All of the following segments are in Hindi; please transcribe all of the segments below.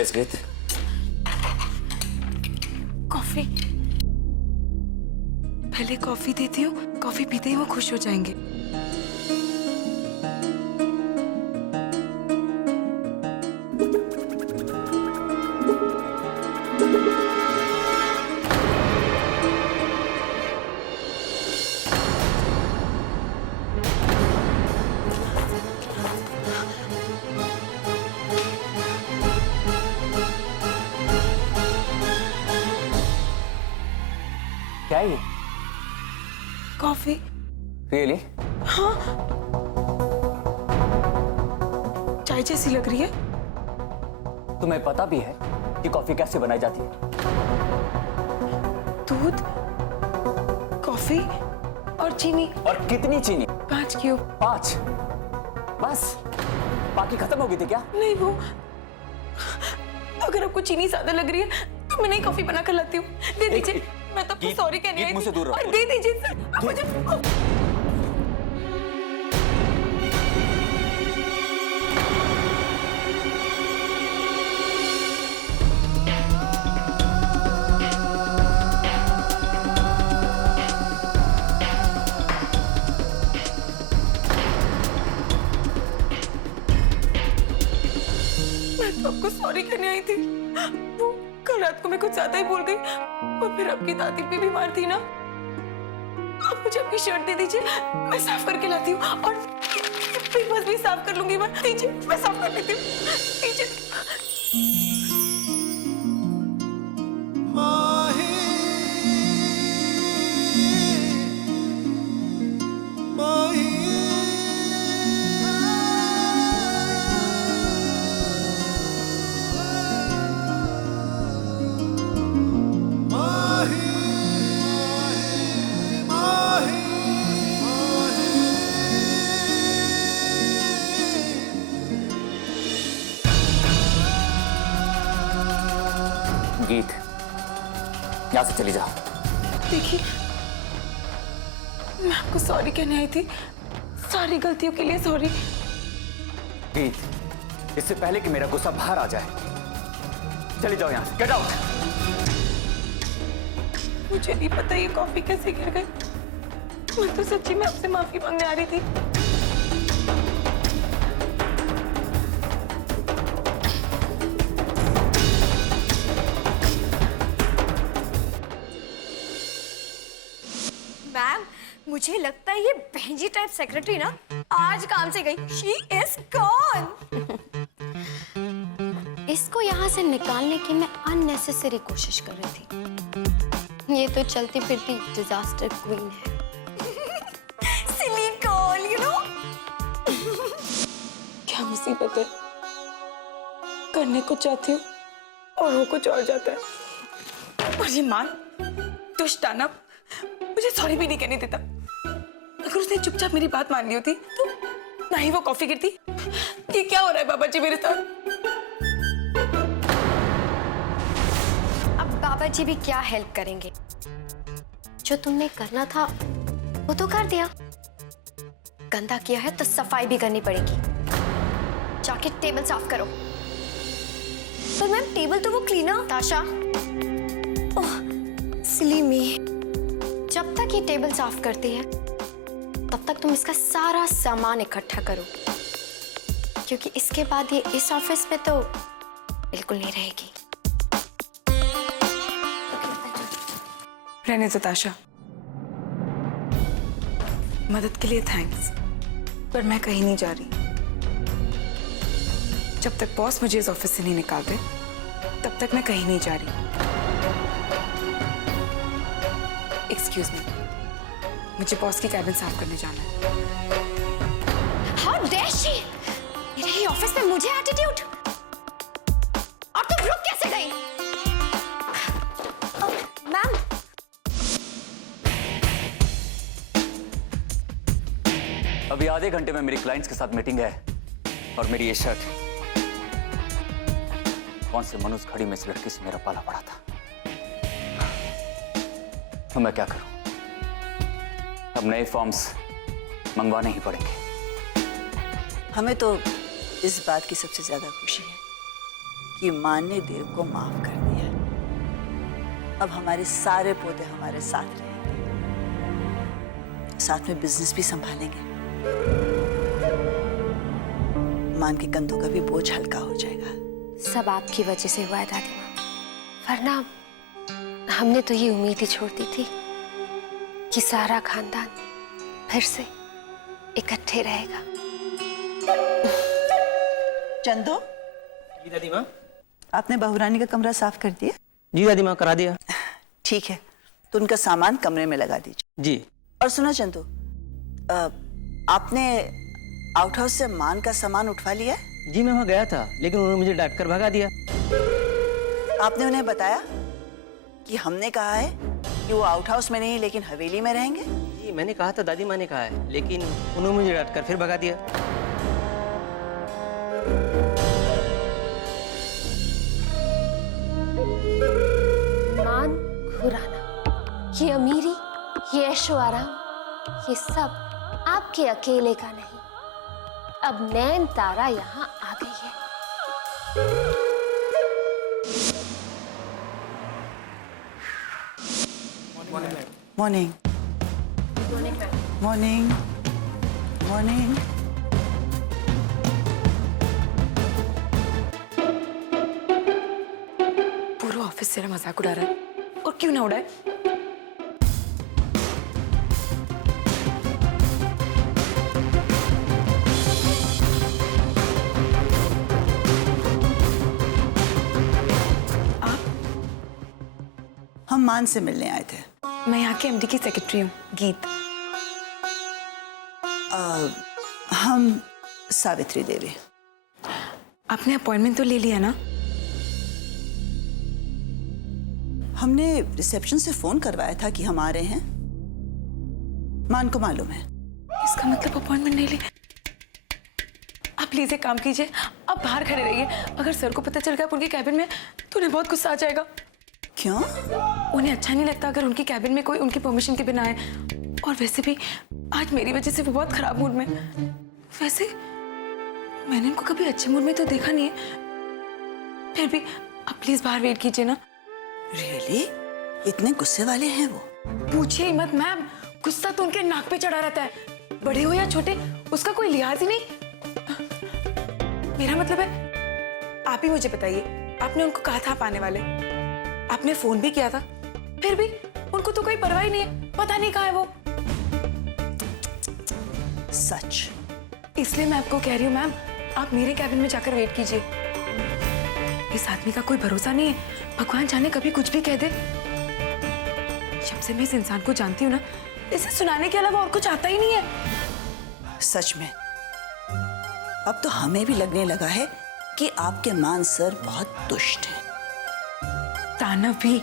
यस गीत। कॉफी, पहले कॉफी देती हूँ, कॉफी पीते ही वो खुश हो जाएंगे। क्या है ये? कॉफी। रियली? हाँ, चाय जैसी लग रही है। तुम्हें पता भी है कि कॉफी कैसे बनाई जाती है? दूध, कॉफी और चीनी। और कितनी चीनी? 5 क्यूब। 5? बस? बाकी खत्म हो गई थी क्या? नहीं, वो अगर आपको चीनी ज्यादा लग रही है तो मैं नई कॉफी बना कर लाती हूँ। दे दीजिए। मैं तो आपको सॉरी कहने आई थी। मुझसे दूर रहो। और दे दीजिए सर, आप मुझे। मैं तो आपको सॉरी कहने आई थी। वो कल रात को मैं कुछ ज्यादा ही बोल गई और फिर आपकी दादी भी बीमार थी ना। आप मुझे अपनी शर्ट दे दीजिए, मैं साफ करके लाती हूँ। और बस भी साफ कर लूंगी मैं। दीजिए, मैं साफ कर लेती हूँ। दीजिए। गीत, यहां से चली जाओ। देखिए, मैं आपको सॉरी कहने आई थी। सारी गलतियों के लिए सॉरी। गीत, इससे पहले कि मेरा गुस्सा बाहर आ जाए, चली जाओ यहां से। Get out. मुझे नहीं पता ये कॉफी कैसे गिर गई। मैं तो सच्ची में आपसे माफी मांगने आ रही थी। मैम, मुझे लगता है ये बहनजी टाइप सेक्रेटरी ना आज काम से गई। She is gone. इसको यहाँ से निकालने की मैं अननेसेसरी कोशिश कर रही थी। ये तो चलती फिरती डिजास्टर क्वीन है। Silly girl, you know. क्या मुसीबत है, करने को चाहती हूँ और हो कुछ और जाता है। और ये मान दुष्ट दानव मुझे सॉरी भी नहीं कहने देता। अगर उसने चुपचाप मेरी बात मान ली होती तो ना ही वो कॉफी गिरती। ये क्या हो रहा है बाबा जी मेरे साथ? अब बाबा जी भी क्या हेल्प करेंगे? जो तुमने करना था वो तो कर दिया। गंदा किया है तो सफाई भी करनी पड़ेगी। जाके टेबल साफ करो। पर मैम, टेबल तो वो क्लीनर। ताशा, ओह सिली मी। जब तक ये टेबल साफ करती है तब तक तुम इसका सारा सामान इकट्ठा करो, क्योंकि इसके बाद ये इस ऑफिस में तो बिल्कुल नहीं रहेगी। रहने दो ताशा, मदद के लिए थैंक्स, पर मैं कहीं नहीं जा रही। जब तक बॉस मुझे इस ऑफिस से नहीं निकालते तब तक मैं कहीं नहीं जा रही। एक्सक्यूज मी, मुझे बॉस की कैबिन साफ करने जाना है। How dare she? मेरे ही ऑफिस में मुझे एटीट्यूड। और तुम रुक कैसे गई? मैम, अभी आधे घंटे में मेरी क्लाइंट्स के साथ मीटिंग है और मेरी ये शर्ट कौन से मनुष्य खड़ी में इस लड़की से मेरा पाला पड़ा था। तो मैं क्या करूं? अब नए फॉर्म्स मंगवाने ही पड़ेंगे। हमें तो इस बात की सबसे ज्यादा खुशी है कि मां ने देव को माफ कर दिया। अब हमारे सारे पौधे हमारे साथ रहेंगे, साथ में बिजनेस भी संभालेंगे। मान के कंधों का भी बोझ हल्का हो जाएगा। सब आपकी वजह से हुआ है दादी माँ, वरना हमने तो ये उम्मीद ही छोड़ दी थी कि सारा खानदान फिर से इकट्ठे रहेगा। चंदो, जी दादी माँ। आपने बहुरानी का कमरा साफ कर दिया? जी दादी माँ, करा दिया। ठीक है, तो उनका सामान कमरे में लगा दीजिए। जी। और सुनो चंदू, आपने आउट हाउस से मान का सामान उठवा लिया है? जी मैं वहाँ गया था, लेकिन उन्होंने मुझे डांट कर भगा दिया। आपने उन्हें बताया कि हमने कहा है कि वो आउट हाउस में नहीं लेकिन हवेली में रहेंगे? जी मैंने कहा था, दादी माँ ने कहा है, लेकिन उन्होंने मुझे डांट कर फिर भगा दिया। मान खुराना, ये अमीरी, ये ऐशो आराम, ये सब आपके अकेले का नहीं। अब नैन तारा यहाँ आ गई है। मॉर्निंग। मॉर्निंग। मॉर्निंग। पूरा ऑफिस तेरा मजाक उड़ा रहा है, और क्यों ना उड़ाए। हम मान से मिलने आए थे। मैं यहाँ के एमडी की सेक्रेटरी हूँ, गीत। हम सावित्री देवी। आपने अपॉइंटमेंट तो ले लिया ना? हमने रिसेप्शन से फोन करवाया था कि हम आ रहे हैं। मान को मालूम है। इसका मतलब अपॉइंटमेंट नहीं ली। आप प्लीज एक काम कीजिए, आप बाहर खड़े रहिए। अगर सर को पता चल गया उनके कैबिन में तो उन्हें बहुत गुस्सा आ जाएगा। क्यों? उन्हें अच्छा नहीं लगता अगर उनकी कैबिन में कोई उनकी परमिशन के बिना आए। और वैसे भी आज मेरी वजह से वो बहुत खराब मूड में। वैसे मैंने उनको कभी अच्छे मूड में तो देखा नहीं है। फिर भी आप प्लीज बाहर वेट कीजिए ना। रियली? इतने गुस्से वाले हैं वो? पूछिए ही मत मैम, गुस्सा तो उनके नाक पे चढ़ा रहता है। बड़े हो या छोटे, उसका कोई लिहाज ही नहीं। मेरा मतलब है, आप ही मुझे बताइए, आपने उनको कहा था आप आने वाले, आपने फोन भी किया था, फिर भी उनको तो कोई परवाह ही नहीं है। पता नहीं कहाँ है वो। सच? इसलिए मैं आपको कह रही हूँ मैम, आप मेरे कैबिन में जाकर वेट कीजिए। इस आदमी का कोई भरोसा नहीं है, भगवान जाने कभी कुछ भी कह दे। जब से मैं इस इंसान को जानती हूँ ना, इसे सुनाने के अलावा और कुछ आता ही नहीं है। सच में अब तो हमें भी लगने लगा है कि आपके मान सर बहुत दुष्ट हैं। तानव भी।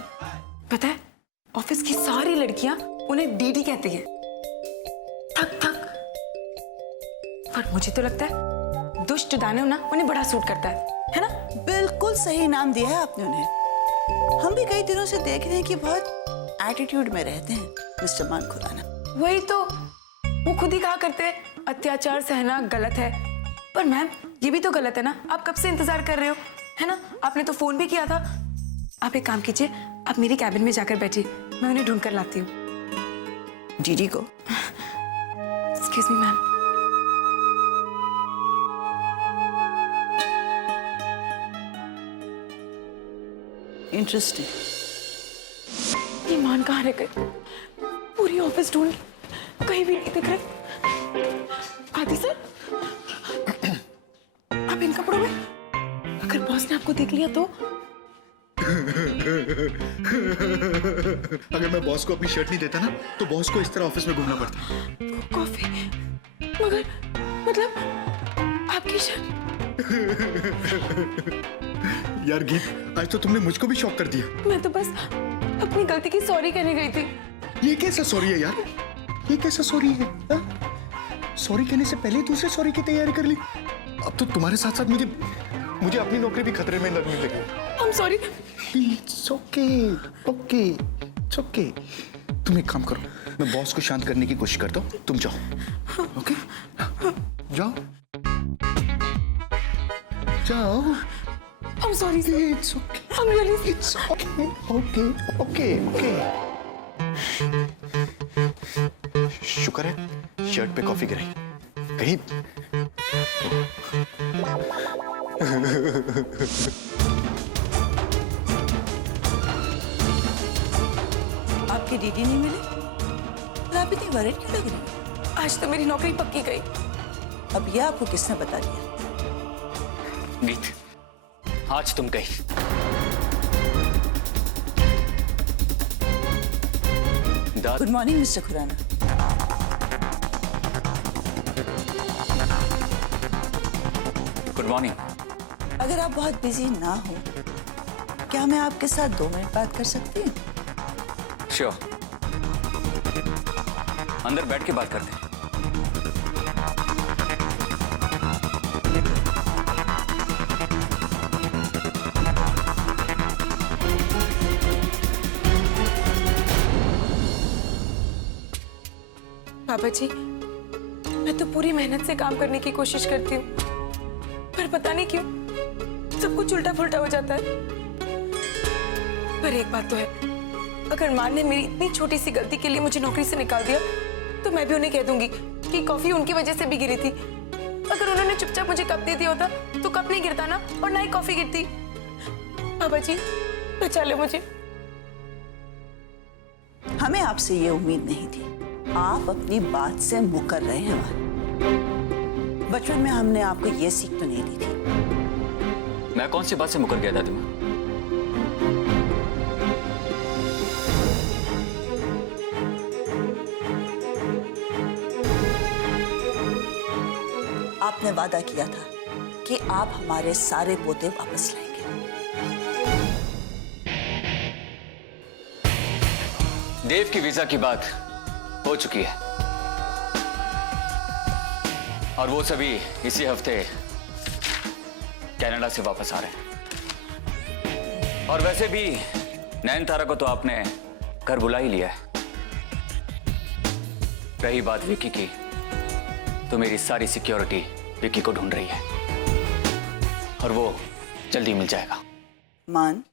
पता है, ऑफिस की सारी लड़कियां उन्हें डीडी कहती हैं। थक थक। पर मुझे तो लगता है दुष्ट दानव ना उन्हें बड़ा सूट करता है ना? बिल्कुल सही नाम दिया है आपने उन्हें। हम भी कई दिनों से देख रहे हैं कि बहुत एटीट्यूड में रहते हैं मिस्टर मान खुराना। वही तो, वो खुद ही कहा करते हैं अत्याचार सहना गलत है। पर मैम, ये भी तो गलत है ना। आप कब से इंतजार कर रहे हो, है ना? आपने तो फोन भी किया था। आप एक काम कीजिए, आप मेरी कैबिन में जाकर बैठिए, मैं उन्हें ढूंढ कर लाती हूँ। डीडी को? Excuse me ma'am. इंटरेस्टिंग। ये मान कहाँ रह गए? पूरी ऑफिस ढूंढ, कहीं भी नहीं दिख रहे। आदि सर, आप इन कपड़ों में? अगर बॉस ने आपको देख लिया तो? अगर मैं बॉस को अपनी शर्ट नहीं देता ना, तो बॉस को इस तरह ऑफिस में घूमना पड़ता। कॉफी, मगर मतलब आपकी शर्ट। यार गीत, आज तो तुमने मुझको भी शॉक कर दिया। मैं तो बस अपनी गलती की सॉरी कहने गई थी। ये कैसा सॉरी है यार? ये कैसा सॉरी है? सॉरी कहने से पहले दूसरे सॉरी की तैयारी कर ली। अब तो तुम्हारे साथ साथ मुझे अपनी नौकरी भी खतरे में लगने लगी। I'm sorry। It's okay, okay, it's okay। तुम एक काम करो, मैं बॉस को शांत करने की कोशिश करता हूँ, तुम जाओ। ओके? जाओ। जाओ। I'm sorry, sir. It's okay. I'm really It's okay. Okay. शुक्र है शर्ट पे कॉफी गिराई कहीं। आपके डीडी नहीं मिले और आप इतनी वरिड क्यों लग रही हैं? आज तो मेरी नौकरी पक्की गई। अब यह आपको किसने बता दिया? गीत, आज तुम गई। Good morning Mr Khurana. Good morning. अगर आप बहुत बिजी ना हो, क्या मैं आपके साथ 2 मिनट बात कर सकती हूँ? श्योर, अंदर बैठ के बात करते हैं। पापा जी, मैं तो पूरी मेहनत से काम करने की कोशिश करती हूँ, पर पता नहीं क्यों सब कुछ उल्टा पुल्टा हो जाता है। पर एक बात तो है, अगर माँ ने मेरी इतनी छोटी सी गलती के लिए मुझे नौकरी से निकाल दिया, तो मैं भी उन्हें कह दूंगी कि कॉफी उनकी वजह से भी गिरी थी। अगर उन्होंने चुपचाप मुझे कप दे दिया होता, तो कप नहीं गिरता ना, और ना ही कॉफी गिरती। पापा जी, बचा ले मुझे। हमें आपसे ये उम्मीद नहीं थी। आप अपनी बात से मुकर रहे हैं। बचपन में हमने आपको ये सीख तो नहीं दी थी। मैं कौन सी बात से मुकर गया दादी माँ? आपने वादा किया था कि आप हमारे सारे पोते वापस लाएंगे। देव की वीजा की बात हो चुकी है और वो सभी इसी हफ्ते कनाडा से वापस आ रहे हैं। और वैसे भी नयनतारा को तो आपने घर बुला ही लिया है। रही बात विकी की, तो मेरी सारी सिक्योरिटी विकी को ढूंढ रही है और वो जल्दी मिल जाएगा। मान,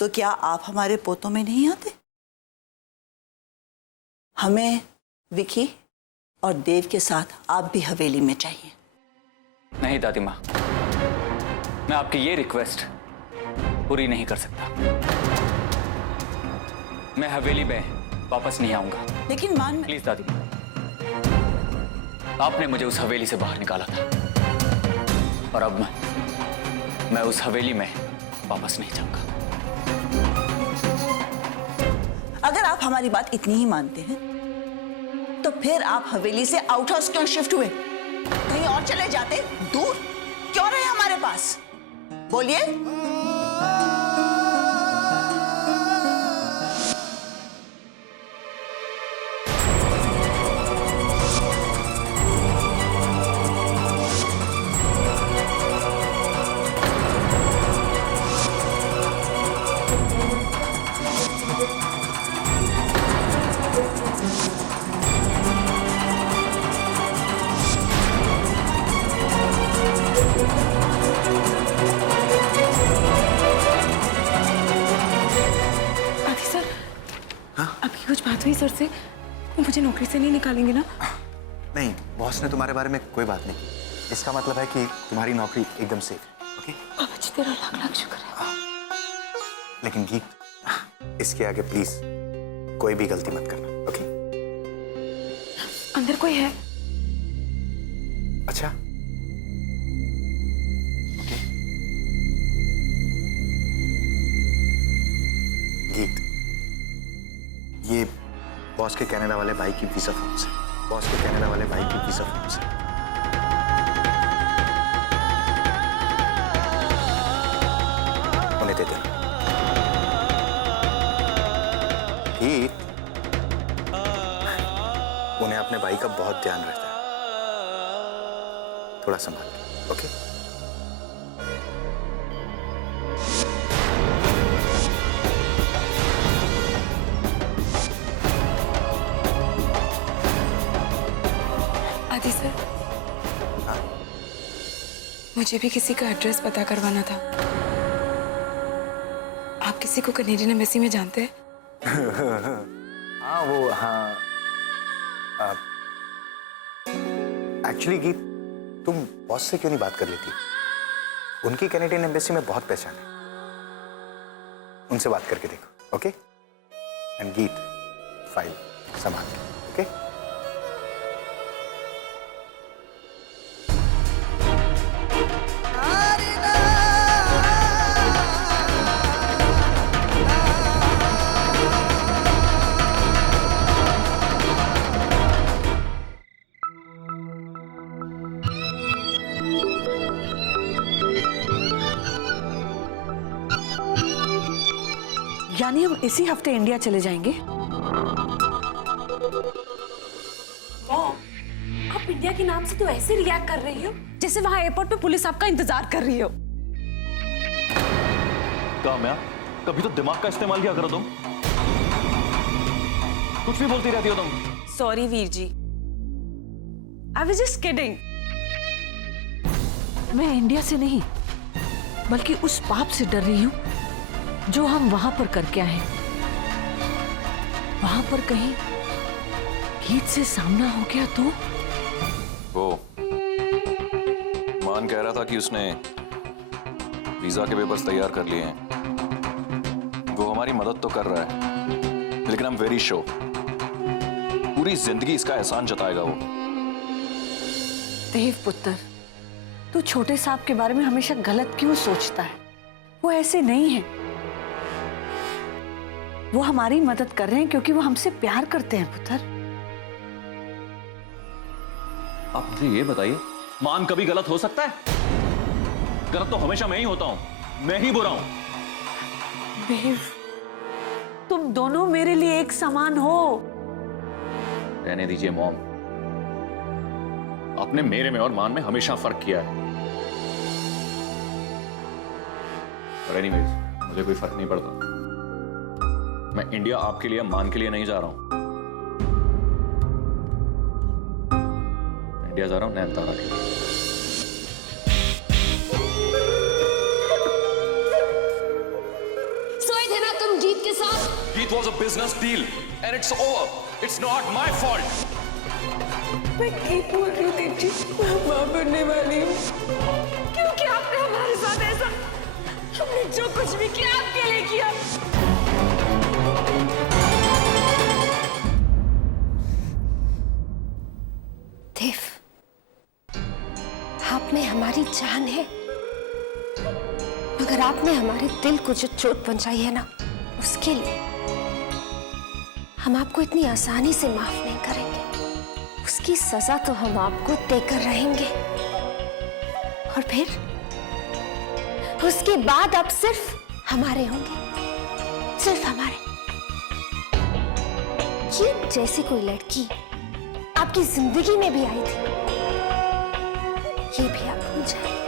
तो क्या आप हमारे पोतों में नहीं आते? हमें विकी और देव के साथ आप भी हवेली में चाहिए। नहीं दादी माँ, मैं आपकी ये रिक्वेस्ट पूरी नहीं कर सकता। मैं हवेली में वापस नहीं आऊंगा। लेकिन मान, प्लीज दादी माँ, आपने मुझे उस हवेली से बाहर निकाला था और अब मैं उस हवेली में वापस नहीं जाऊंगा। अगर आप हमारी बात इतनी ही मानते हैं, तो फिर आप हवेली से आउट हाउस क्यों शिफ्ट हुए? कहीं और चले जाते, दूर क्यों रहे हमारे पास? बोलिए। आपकी कुछ बात हुई सर से? वो मुझे नौकरी से नहीं निकालेंगे ना? नहीं, बॉस ने तुम्हारे बारे में कोई बात नहीं की। इसका मतलब है कि तुम्हारी नौकरी एकदम सेफ है। ओके? पापा जी, तेरा लाख लाख शुक्र है। लेकिन गीत, इसके आगे प्लीज कोई भी गलती मत करना। ओके? अंदर कोई है? अच्छा, ओके। गीत, ये बॉस के कनाडा वाले भाई की वीजा फॉर्म्स है। बॉस के कनाडा वाले भाई की वीजा फॉर्म्स है। उन्हें दे देना। गीत, उन्हें अपने भाई का बहुत ध्यान रहता है। थोड़ा संभाल के, ओके? मुझे भी किसी का एड्रेस पता करवाना था। आप किसी को कनेडियन एम्बेसी में जानते हैं? हाँ वो हाँ एक्चुअली गीत, तुम बॉस से क्यों नहीं बात कर लेती? उनकी कैनेडियन एम्बेसी में बहुत पहचान है, उनसे बात करके देखो। ओके? एंड गीत, फाइल संभाल के, ओके? यानी हम इसी हफ्ते इंडिया चले जाएंगे? आप इंडिया के नाम से तो ऐसे रिएक्ट कर रही हो जैसे वहां एयरपोर्ट पे पुलिस आपका इंतजार कर रही हो। काम्या, कभी तो दिमाग का इस्तेमाल किया करो तुम। कुछ भी बोलती रहती हो तुम। Sorry Veer ji, I was just kidding. मैं इंडिया से नहीं बल्कि उस पाप से डर रही हूं जो हम वहां पर करके आए। वहां पर कहीं गीत से सामना हो गया तो? वो मान कह रहा था कि उसने वीजा के पेपर्स तैयार कर लिए हैं। वो हमारी मदद तो कर रहा है, लेकिन I'm very sure पूरी जिंदगी इसका एहसान जताएगा वो। देव पुत्र, तू छोटे साहब के बारे में हमेशा गलत क्यों सोचता है? वो ऐसे नहीं है। वो हमारी मदद कर रहे हैं क्योंकि वो हमसे प्यार करते हैं पुत्र। आप मुझे ये बताइए, मान कभी गलत हो सकता है? गलत तो हमेशा मैं ही होता हूं, मैं ही बुरा हूं। देव, तुम दोनों मेरे लिए एक समान हो। रहने दीजिए मॉम, आपने मेरे में और मान में हमेशा फर्क किया है। और एनीवेज, मुझे कोई फर्क नहीं पड़ता। मैं इंडिया आपके लिए, मान के लिए नहीं जा रहा हूं। इंडिया जा रहा हूं नैनतारा के लिए। सोए थे ना तुम जीत के साथ? It was a business deal and it's over. It's not my fault. मैं गीत बोल रही हूँ देव जी, मैं मां बनने वाली हूँ। क्योंकि आपने हमारे साथ ऐसा, हमने जो कुछ भी किया आपके लिए किया। देव, आप में हमारी जान है, मगर आपने हमारे दिल को जो चोट पहुंचाई है ना, उसके लिए हम आपको इतनी आसानी से माफ नहीं करेंगे। उसकी सजा तो हम आपको देकर रहेंगे। और फिर उसके बाद आप सिर्फ हमारे होंगे, सिर्फ हमारे। ये जैसी कोई लड़की आपकी जिंदगी में भी आई थी, ये भी आप भूल जाएंगे।